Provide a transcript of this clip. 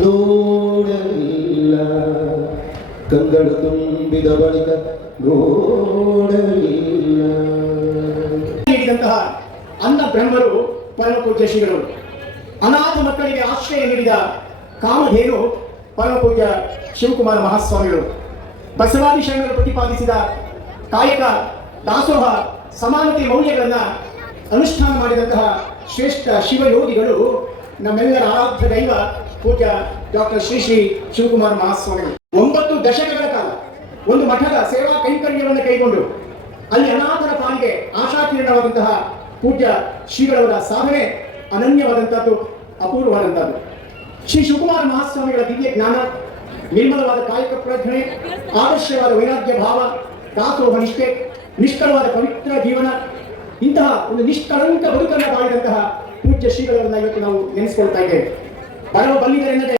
ನೋಡಲಿಲ್ಲ ಕಂಗಳು ತುಂಬಿದ ಬಳಿಕ ನೋಡಲಿಲ್ಲ. ನೀಡಿದಂತಹ ಅನ್ನ ಬ್ರಹ್ಮರು ಪರಮ ಪೂಜ್ಯ ಶ್ರೀಗಳು. ಅನಾಥ ಮಕ್ಕಳಿಗೆ ಆಶ್ರಯ ನೀಡಿದ ಕಾಮಧೇನು ಪರಮ ಪೂಜ್ಯ ಶಿವಕುಮಾರ ಮಹಾಸ್ವಾಮಿಗಳು. ಬಸವಾದಿ ಶರಣರು ಪ್ರತಿಪಾದಿಸಿದ ಕಾಯಕ ದಾಸೋಹ ಸಮಾನತೆ ಮೌಲ್ಯಗಳನ್ನು ಅನುಷ್ಠಾನ ಮಾಡಿದಂತಹ ಶ್ರೇಷ್ಠ ಶಿವಯೋಗಿಗಳು ನಮ್ಮೆಲ್ಲರ ಆರಾಧ್ಯ ದೈವ ಪೂಜ್ಯ ಡಾಕ್ಟರ್ ಶ್ರೀ ಶ್ರೀ ಶಿವಕುಮಾರ ಮಹಾಸ್ವಾಮಿಗಳು. 9 ದಶಕಗಳ ಕಾಲ ಒಂದು ಮಠದ ಸೇವಾ ಕೈಂಕರ್ಯವನ್ನು ಕೈಗೊಂಡು ಅಲ್ಲಿ ಅನಾಥರ ಪಾಲಿಗೆ ಆಶಾಕಿರಣವಾದಂತಹ ಪೂಜ್ಯ ಶ್ರೀಗಳವರ ಸಾಧನೆ ಅನನ್ಯವಾದಂಥದ್ದು, ಅಪೂರ್ವವಾದಂಥದ್ದು. ಶ್ರೀ ಶಿವಕುಮಾರ ಮಹಾಸ್ವಾಮಿಗಳ ದಿವ್ಯ ಜ್ಞಾನ, ನಿರ್ಮಲವಾದ ಕಾಯಕ ಪ್ರಾರ್ಥನೆ, ಆದರ್ಶವಾದ ವೈರಾಗ್ಯ ಭಾವ, ದಾಸೋಹ ನಿಷ್ಠೆ, ನಿಷ್ಕಳವಾದ ಪವಿತ್ರ ಜೀವನ, ಇಂತಹ ಒಂದು ನಿಷ್ಕಳಂಕ ಬದುಕನ್ನು ಬಾಳಿದಂತಹ ಪೂಜ್ಯ ಶ್ರೀಗಳವರನ್ನ ಇವತ್ತು ನಾವು ನೆನೆಸಿಕೊಳ್ತಾ ಇದ್ದೇವೆ. ಬರವ ಬಲ್ಲಿದರೆನ್ನದೆ